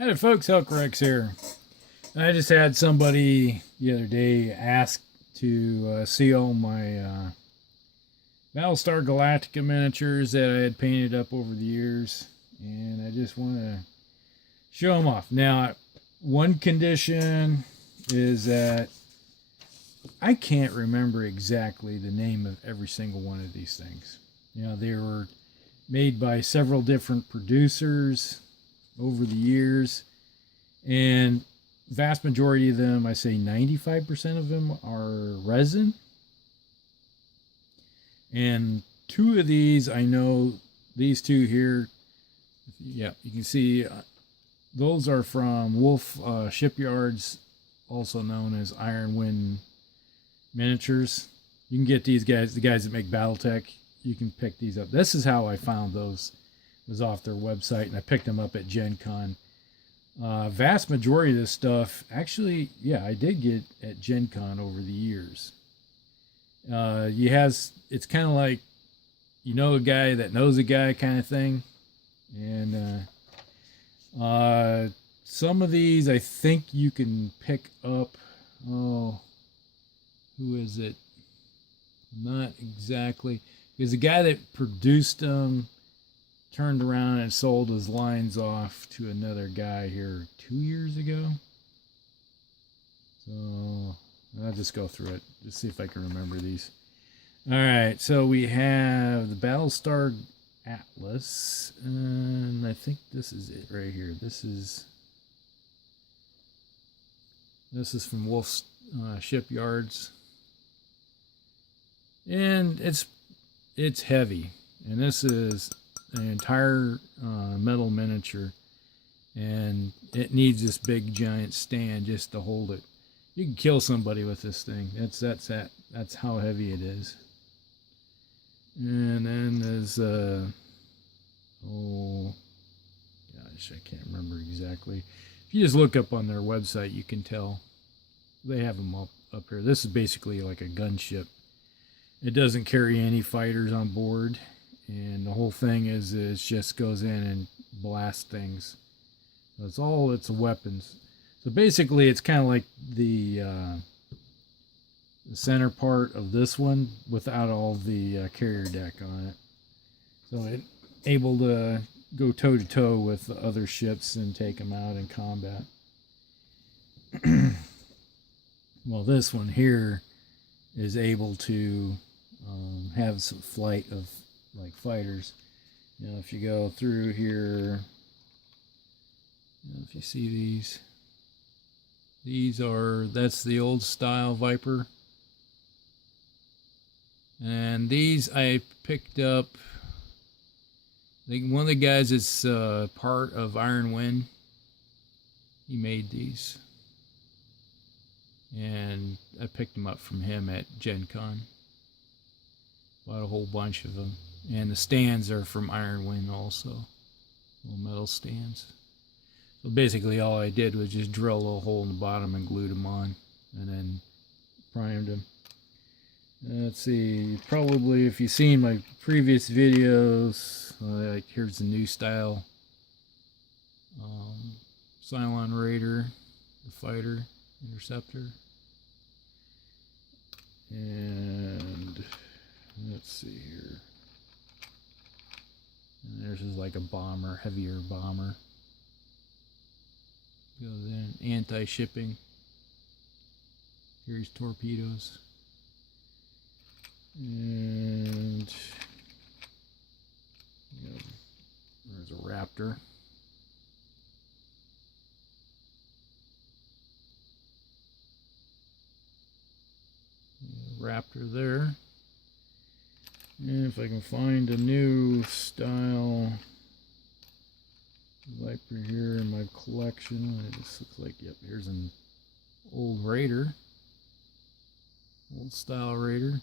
Hey folks, Helcrex here. I just had somebody the other day ask to see all my Battlestar Galactica miniatures that I had painted up over the years, and I just want to show them off. Now, one condition is that I can't remember exactly the name of every single one of these things. You know, they were made by several different producers over the years, and vast majority of them, I say 95% of them, are resin. And two of these, I know these two here, yeah, you can see those are from Wolf Shipyards, also known as Iron Wind Miniatures. You can get these guys, the guys that make Battletech, you can pick these up. This is how I found those. It was off their website, and I picked them up at Gen Con. Vast majority of this stuff, actually, yeah, I did get at Gen Con over the years. It's kind of like, you know, a guy that knows a guy kind of thing. And some of these I think you can pick up. Oh, who is it? Not exactly. Because the guy that produced them turned around and sold his lines off to another guy here 2 years ago. So I'll just go through it, just see if I can remember these. All right, so we have the Battlestar Atlas, and I think this is it right here. This is from Wolf Shipyards, and it's heavy, and this is an entire metal miniature, and it needs this big giant stand just to hold it. You can kill somebody with this thing. That's how heavy it is. And then there's oh gosh, I can't remember exactly. If you just look up on their website, you can tell. They have them up here. This is basically like a gunship. It doesn't carry any fighters on board, and the whole thing is it just goes in and blasts things. That's all its weapons. So basically, it's kind of like the center part of this one without all the carrier deck on it. So it's able to go toe to toe with the other ships and take them out in combat. Well, this one here is able to have some flight of like fighters. You know, if you go through here, you know, if you see that's the old style Viper. And these I picked up, I think one of the guys that's part of Iron Wind, he made these. And I picked them up from him at Gen Con. Bought a whole bunch of them. And the stands are from Iron Wind also. Little metal stands. So basically all I did was just drill a little hole in the bottom and glued them on. And then primed them. Let's see, probably if you've seen my previous videos, like here's the new style Cylon Raider, the fighter, interceptor. And let's see here. And there's just like a bomber, heavier bomber. Goes in, anti-shipping. Carries torpedoes. And you know, there's a Raptor. Raptor there. And if I can find a new style Viper here in my collection, it just looks like, yep, here's an old Raider. Old style Raider.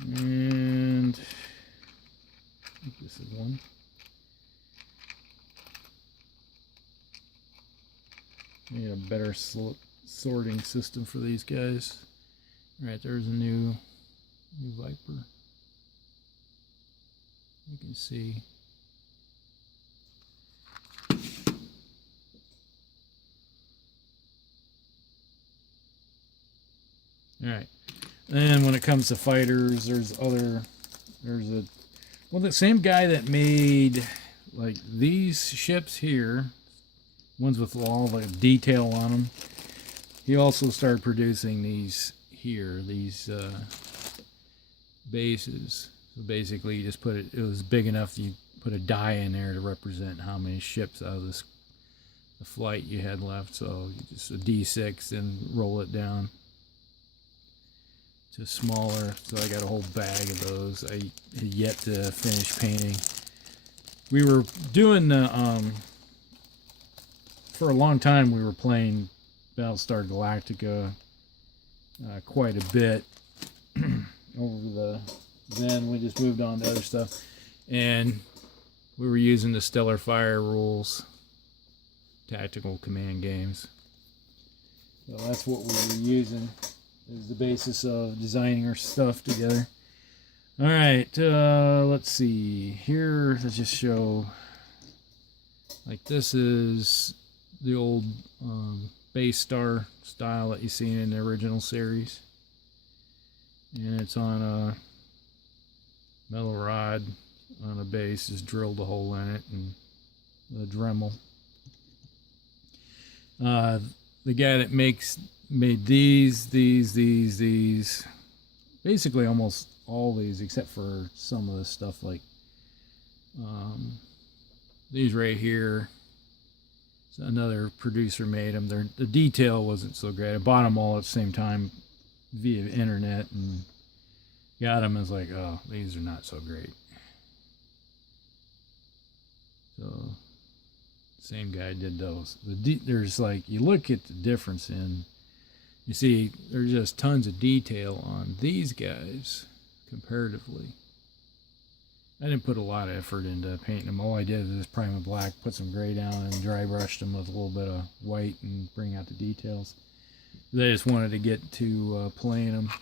And I think this is one. Need a better sorting system for these guys. All right, there's a new Viper. You can see. All right. And when it comes to fighters, there's the same guy that made like these ships here, ones with all the detail on them. He also started producing these here, these bases. So basically, you just put it was big enough you put a die in there to represent how many ships out of the flight you had left. So you just a D6 and roll it down to smaller. So I got a whole bag of those. I had yet to finish painting. We were doing for a long time we were playing Battlestar Galactica quite a bit. Then we just moved on to other stuff, and we were using the Stellar Fire rules, tactical command games. So that's what we were using as the basis of designing our stuff together. All right, let's see here. Let's just show, like, this is the old base star style that you seen in the original series, and it's on a metal rod on a base. Just drilled a hole in it and a Dremel. The guy that made these, basically almost all these, except for some of the stuff like these right here. So another producer made them. The detail wasn't so great. I bought them all at the same time via internet and got them. As like, oh, these are not so great. So same guy did those. There's like, you look at the difference in, you see there's just tons of detail on these guys comparatively. I didn't put a lot of effort into painting them. All I did was just prime them black, put some gray down, and dry brushed them with a little bit of white and bring out the details. I just wanted to get to playing them.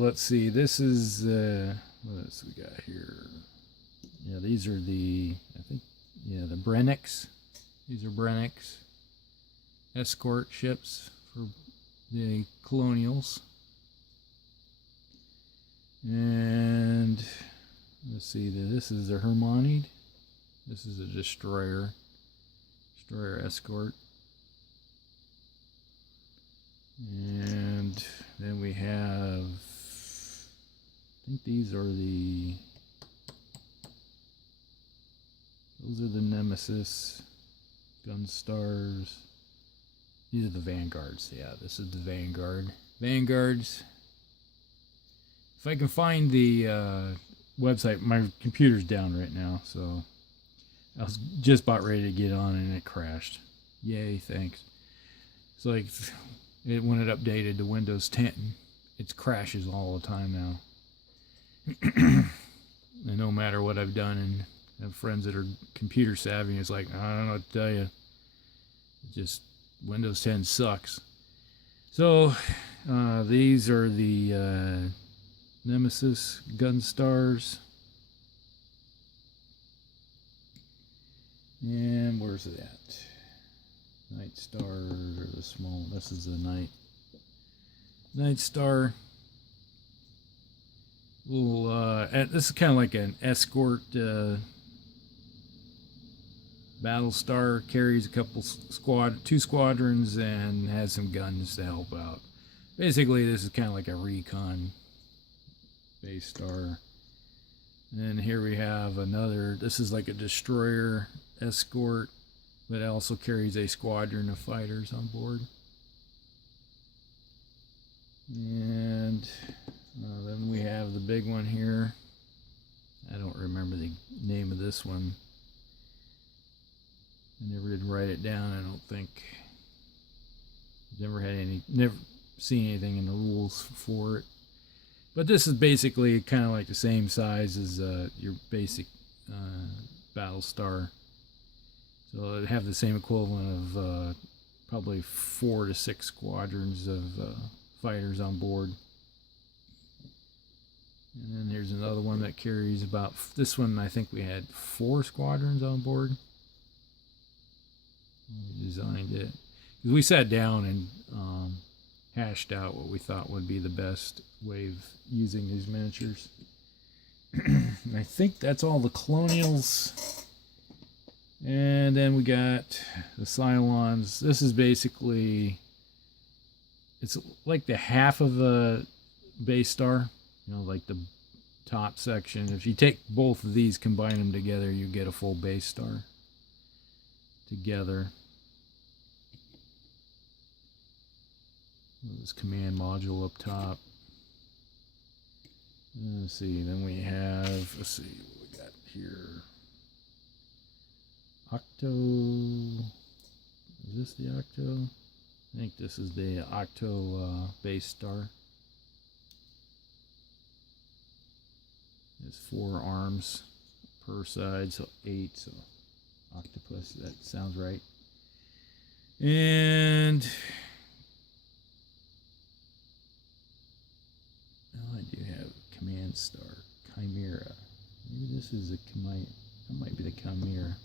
Let's see. This is what else we got here? Yeah, these are the, I think, yeah, the Brennecks. These are Brennecks escort ships for the Colonials. And let's see, this is the Hermonide. This is a destroyer escort. And then we have, I think these are those are the Nemesis, Gunstars. These are the Vanguards. Yeah, this is the Vanguard. Vanguards. If I can find the website, my computer's down right now, so I was just about ready to get on and it crashed. Yay, thanks. It's like when it updated to Windows 10, it crashes all the time now. And no matter what I've done, and I have friends that are computer savvy, and it's like, I don't know what to tell you. Just Windows 10 sucks. So these are the Nemesis Gunstars. And where's it at? Night Star, or the small, this is the Night Star. Little, this is kind of like an escort Battlestar, carries a couple two squadrons and has some guns to help out. Basically, this is kind of like a recon base star. And here we have another, this is like a destroyer escort, but it also carries a squadron of fighters on board. And then we have the big one here. I don't remember the name of this one. I never did write it down, I don't think. Never seen anything in the rules for it. But this is basically kind of like the same size as your basic Battlestar. So it'd have the same equivalent of probably 4 to 6 squadrons of fighters on board. And then here's another one that carries about, this one I think we had 4 squadrons on board. We designed it. We sat down and hashed out what we thought would be the best way of using these miniatures. And I think that's all the Colonials. And then we got the Cylons. This is basically, it's like the half of a base star, you know, like the top section. If you take both of these, combine them together, you get a full base star together. This command module up top. Let's see, then we have, let's see what we got here. Octo, is this the Octo? I think this is the Octo base star. There's 4 arms per side, so 8, so octopus, that sounds right. And oh, I do have command star, Chimera. Maybe this is a that might be the Chimera.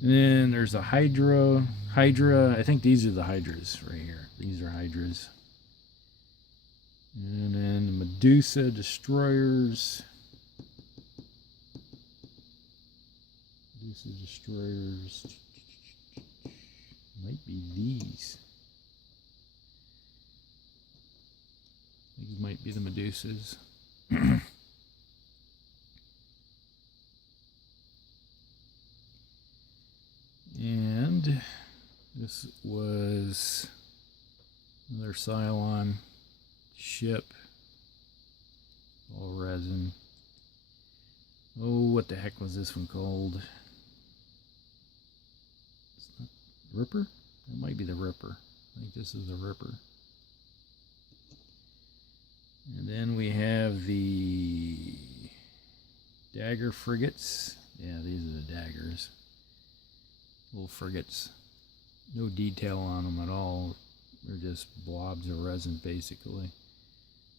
And then there's a Hydra. I think these are the Hydras right here. These are Hydras. And then the Medusa destroyers. Medusa destroyers. Might be these. These might be the Medusas. And this was another Cylon ship. All resin. Oh, what the heck was this one called? It's not Ripper? That might be the Ripper. I think this is the Ripper. And then we have the dagger frigates. Yeah, these are the daggers. Little frigates. No detail on them at all. They're just blobs of resin, basically.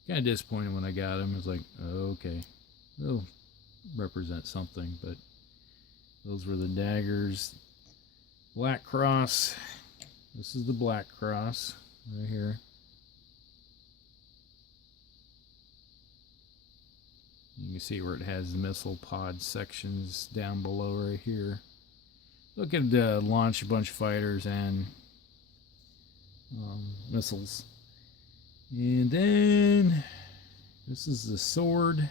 Kind of disappointed when I got them. It's like, oh, okay, they'll represent something. But those were the daggers. Black Cross. This is the Black Cross right here. You can see where it has the missile pod sections down below right here. Look at launch a bunch of fighters and missiles. And then this is the sword.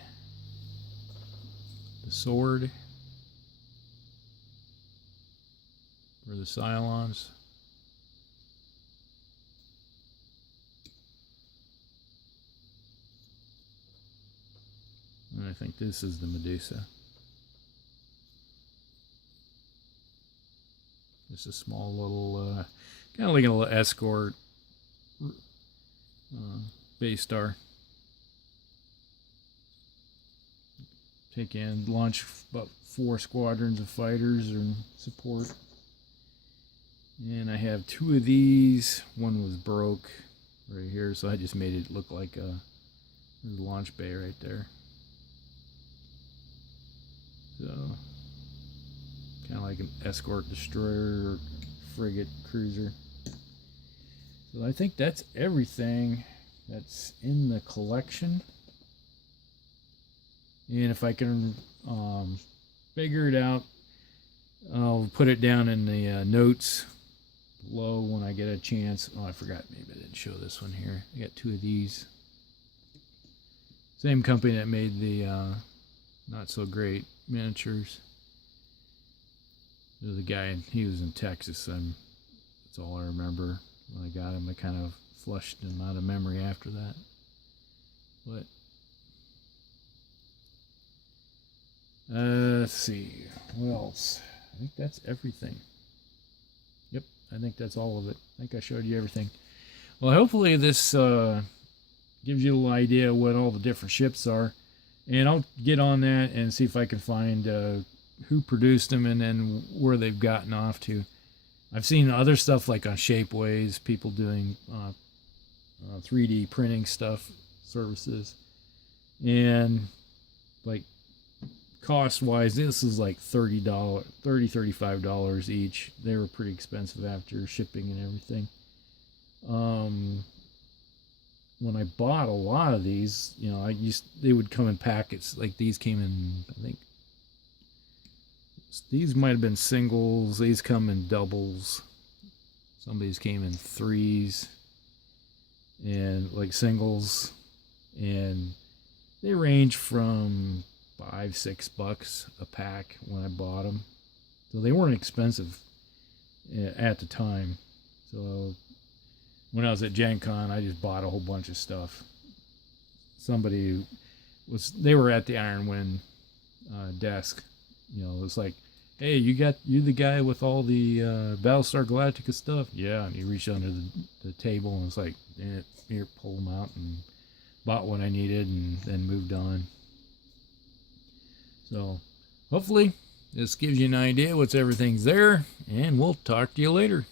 The sword for the Cylons. And I think this is the Medusa. Just a small little, kind of like a little escort base star. Take in, launch about 4 squadrons of fighters and support. And I have 2 of these. One was broke right here, so I just made it look like a launch bay right there. So, kind of like an escort destroyer or frigate cruiser. So I think that's everything that's in the collection. And if I can figure it out, I'll put it down in the notes below when I get a chance. Oh, I forgot. Maybe I didn't show this one here. I got 2 of these. Same company that made the not so great miniatures. There's a guy, he was in Texas, and that's all I remember when I got him. I kind of flushed him out of memory after that. But let's see, what else? I think that's everything. Yep, I think that's all of it. I think I showed you everything. Well, hopefully this gives you a little idea what all the different ships are. And I'll get on that and see if I can find who produced them and then where they've gotten off to. I've seen other stuff like on Shapeways, people doing 3D printing stuff, services. And like cost wise, this is like $35 each. They were pretty expensive after shipping and everything. When I bought a lot of these, you know, they would come in packets. Like these came in, I think these might have been singles. These come in doubles. Some of these came in threes and like singles, and they range from $5-6 a pack when I bought them. So they weren't expensive at the time. So when I was at Gen Con, I just bought a whole bunch of stuff. They were at the Iron Wind desk. You know, it was like, hey, you the guy with all the Battlestar Galactica stuff? Yeah. And he reached under the table and was like, here, pull them out, and bought what I needed and then moved on. So hopefully this gives you an idea what's everything's there, and we'll talk to you later.